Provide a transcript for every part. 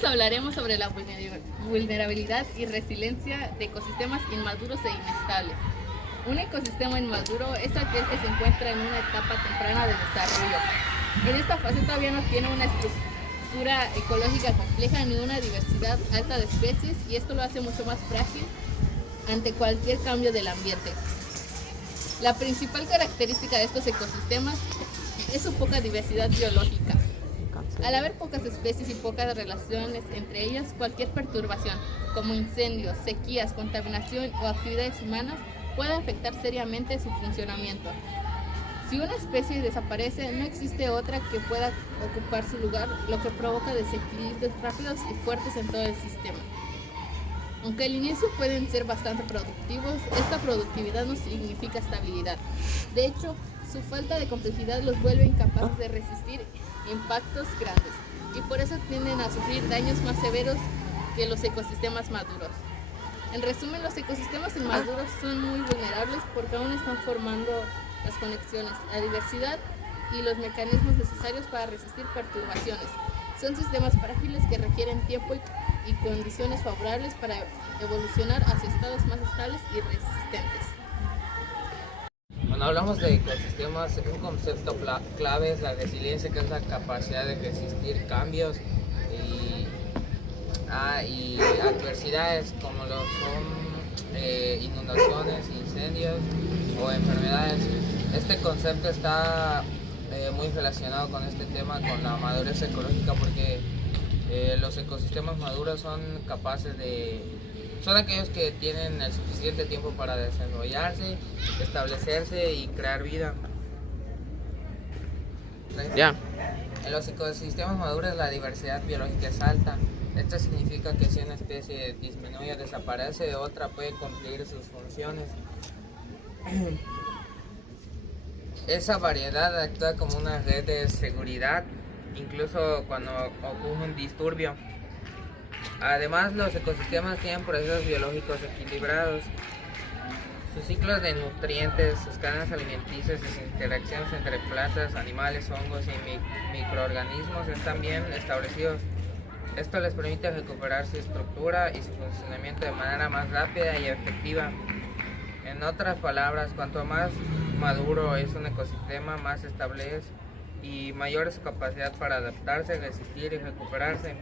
les hablaremos sobre la vulnerabilidad y resiliencia de ecosistemas inmaduros e inestables. Un ecosistema inmaduro es aquel que se encuentra en una etapa temprana de desarrollo. En esta fase todavía no tiene una estructura ecológica compleja ni una diversidad alta de especies, y esto lo hace mucho más frágil ante cualquier cambio del ambiente. La principal característica de estos ecosistemas es su poca diversidad biológica. Al haber pocas especies y pocas relaciones entre ellas, cualquier perturbación, como incendios, sequías, contaminación o actividades humanas, puede afectar seriamente su funcionamiento. Si una especie desaparece, no existe otra que pueda ocupar su lugar, lo que provoca desequilibrios rápidos y fuertes en todo el sistema. Aunque al inicio pueden ser bastante productivos, esta productividad no significa estabilidad. De hecho, su falta de complejidad los vuelve incapaces de resistir impactos grandes, y por eso tienden a sufrir daños más severos que los ecosistemas maduros. En resumen, los ecosistemas inmaduros son muy vulnerables porque aún están formando las conexiones, la diversidad y los mecanismos necesarios para resistir perturbaciones. Son sistemas frágiles que requieren tiempo y condiciones favorables para evolucionar hacia estados más estables y resistentes. Cuando hablamos de ecosistemas, un concepto clave es la resiliencia, que es la capacidad de resistir cambios y adversidades como lo son inundaciones, incendios o enfermedades. Este concepto está muy relacionado con este tema, con la madurez ecológica, porque los ecosistemas maduros son aquellos que tienen el suficiente tiempo para desarrollarse, establecerse y crear vida. En los ecosistemas maduros la diversidad biológica es alta. Esto significa que si una especie disminuye o desaparece, otra puede cumplir sus funciones. Esa variedad actúa como una red de seguridad, incluso cuando ocurre un disturbio. Además, los ecosistemas tienen procesos biológicos equilibrados. Sus ciclos de nutrientes, sus cadenas alimenticias y sus interacciones entre plantas, animales, hongos y microorganismos están bien establecidos. Esto les permite recuperar su estructura y su funcionamiento de manera más rápida y efectiva. En otras palabras, cuanto más maduro es un ecosistema, más estable es y mayor es su capacidad para adaptarse, resistir y recuperarse.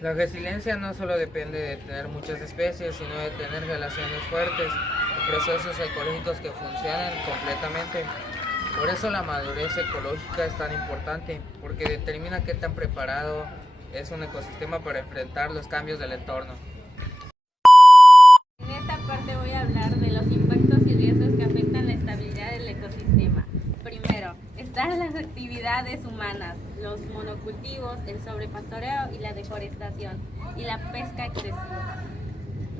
La resiliencia no solo depende de tener muchas especies, sino de tener relaciones fuertes y procesos ecológicos que funcionan completamente. Por eso la madurez ecológica es tan importante, porque determina qué tan preparado es un ecosistema para enfrentar los cambios del entorno. En esta parte voy a hablar de los impactos y riesgos que afectan la estabilidad del ecosistema. Primero, están las actividades humanas, los monocultivos, el sobrepastoreo y la deforestación, y la pesca excesiva.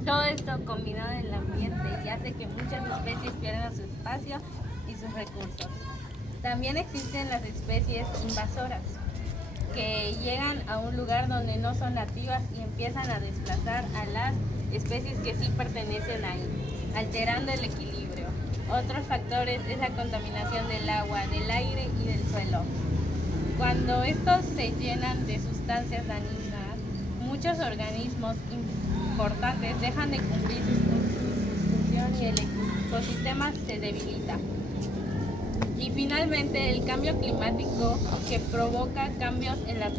Todo esto combinado en el ambiente y hace que muchas especies pierdan su espacio y sus recursos. También existen las especies invasoras, que llegan a un lugar donde no son nativas y empiezan a desplazar a las especies que sí pertenecen ahí, alterando el equilibrio. Otros factores es la contaminación del agua, del aire y del suelo. Cuando estos se llenan de sustancias dañinas, muchos organismos importantes dejan de cumplir su función y el ecosistema se debilita. Y finalmente, el cambio climático, que provoca cambios en la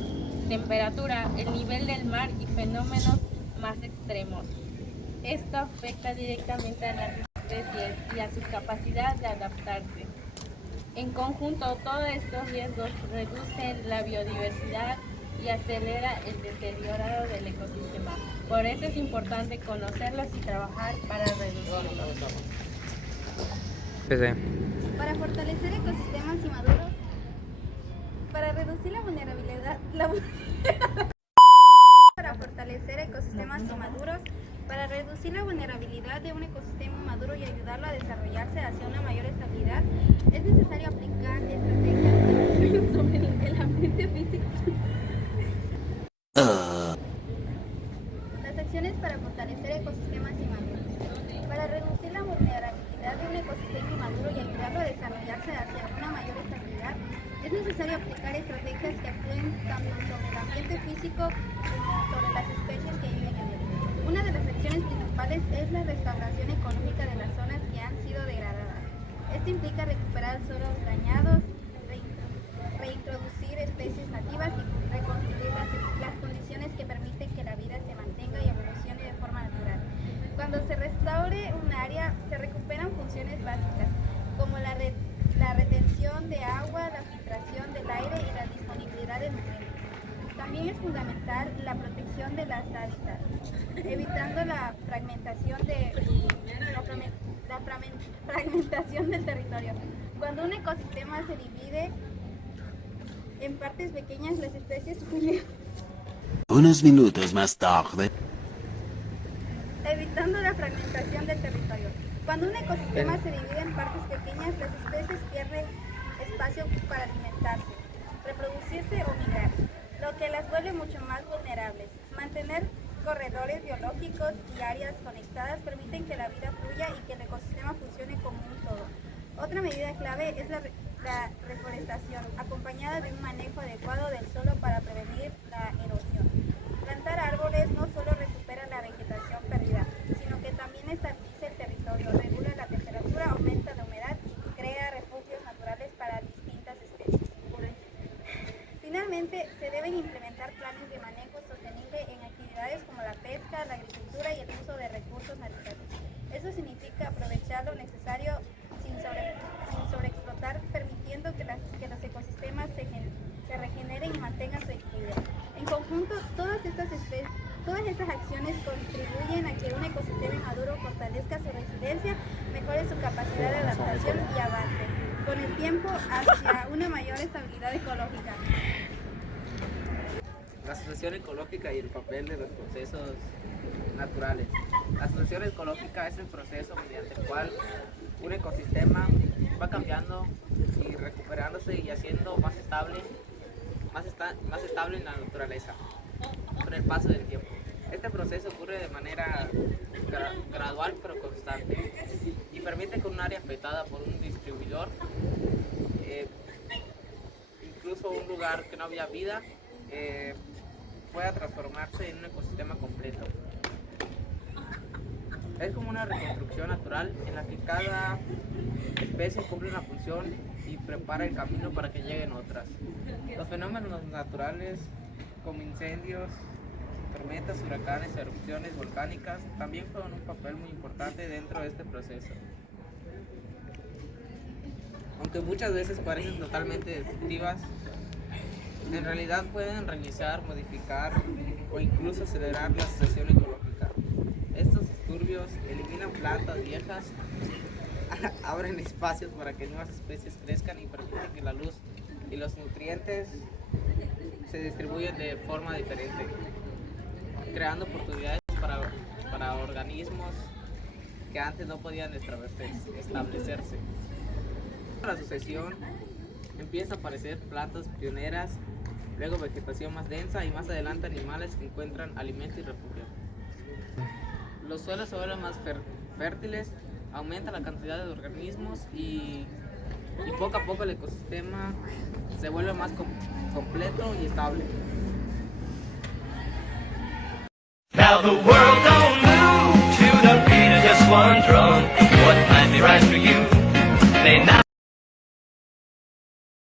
temperatura, el nivel del mar y fenómenos más extremos. Esto afecta directamente a las especies y a su capacidad de adaptarse. En conjunto, todos estos riesgos reducen la biodiversidad y acelera el deterioro del ecosistema. Por eso es importante conocerlos y trabajar para reducirlos. Para fortalecer ecosistemas inmaduros, para reducir la vulnerabilidad, para fortalecer ecosistemas inmaduros, para reducir la vulnerabilidad de un ecosistema inmaduro y ayudarlo a desarrollarse hacia una mayor estabilidad, es necesario aplicar estrategias sobre el ambiente físico. Las acciones para fortalecer ecosistemas inmaduros. Para reducir la vulnerabilidad de un ecosistema inmaduro y ayudarlo a desarrollarse hacia una mayor estabilidad, es necesario aplicar estrategias que actúen tanto sobre el ambiente físico como sobre las especies que viven en él. Una de las acciones principales es la restauración ecológica de las zonas que han sido degradadas. Esto implica recuperar suelos dañados, reintroducir especies nativas y reconstruir las condiciones que permiten que la vida se mantenga y evolucione de forma natural. Cuando se restaure un área, se recuperan funciones básicas como la retención de agua, la filtración del aire y la disponibilidad de nutrientes. También es fundamental la protección de las hábitats, evitando la fragmentación del territorio. Cuando un ecosistema se divide en partes pequeñas, las especies huyen. Unos minutos más tarde. Evitando la fragmentación del territorio. Cuando un ecosistema se divide en partes pequeñas, las especies pierden espacio para alimentarse, reproducirse o migrar, lo que las vuelve mucho más vulnerables. Mantener corredores biológicos y áreas conectadas permiten que la vida fluya y que el ecosistema funcione como un todo. Otra medida clave es la reforestación, acompañada de un manejo adecuado del suelo para prevenir la erosión. Plantar árboles no solo recupera la vegetación perdida, sino que también estabiliza el territorio, regula la temperatura, aumenta la humedad y crea refugios naturales para distintas especies. Finalmente, se deben implementar planes de manejo sostenible en actividades como la pesca, la agricultura y el uso de recursos naturales. Eso significa aprovechar lo necesario sin sobreexplotar, permitiendo que los ecosistemas se regeneren y mantengan su equilibrio. En conjunto, todas estas acciones contribuyen a que un ecosistema maduro fortalezca su resiliencia, mejore su capacidad de adaptación y avance, con el tiempo, hacia una mayor estabilidad ecológica. La asociación ecológica y el papel de los procesos naturales. La asociación ecológica es el proceso mediante el cual un ecosistema va cambiando y recuperándose y haciendo más estable en la naturaleza con el paso del tiempo. Este proceso ocurre de manera gradual pero constante y permite que un área afectada por un distribuidor, incluso un lugar que no había vida, pueda transformarse en un ecosistema completo. Es como una reconstrucción natural en la que cada especie cumple una función y prepara el camino para que lleguen otras. Los fenómenos naturales como incendios, tormentas, huracanes, erupciones volcánicas también juegan un papel muy importante dentro de este proceso. Aunque muchas veces parecen totalmente destructivas, en realidad pueden reiniciar, modificar o incluso acelerar la sucesión ecológica. Estos disturbios eliminan plantas viejas, abren espacios para que nuevas especies crezcan y permiten que la luz y los nutrientes se distribuyan de forma diferente, creando oportunidades para organismos que antes no podían establecerse. La sucesión empieza a aparecer plantas pioneras, luego vegetación más densa y más adelante animales que encuentran alimento y refugio. Los suelos se vuelven más fértiles, aumenta la cantidad de organismos y poco a poco el ecosistema se vuelve más completo y estable. Now the world don't move to the beat of just one drum. What might be right for you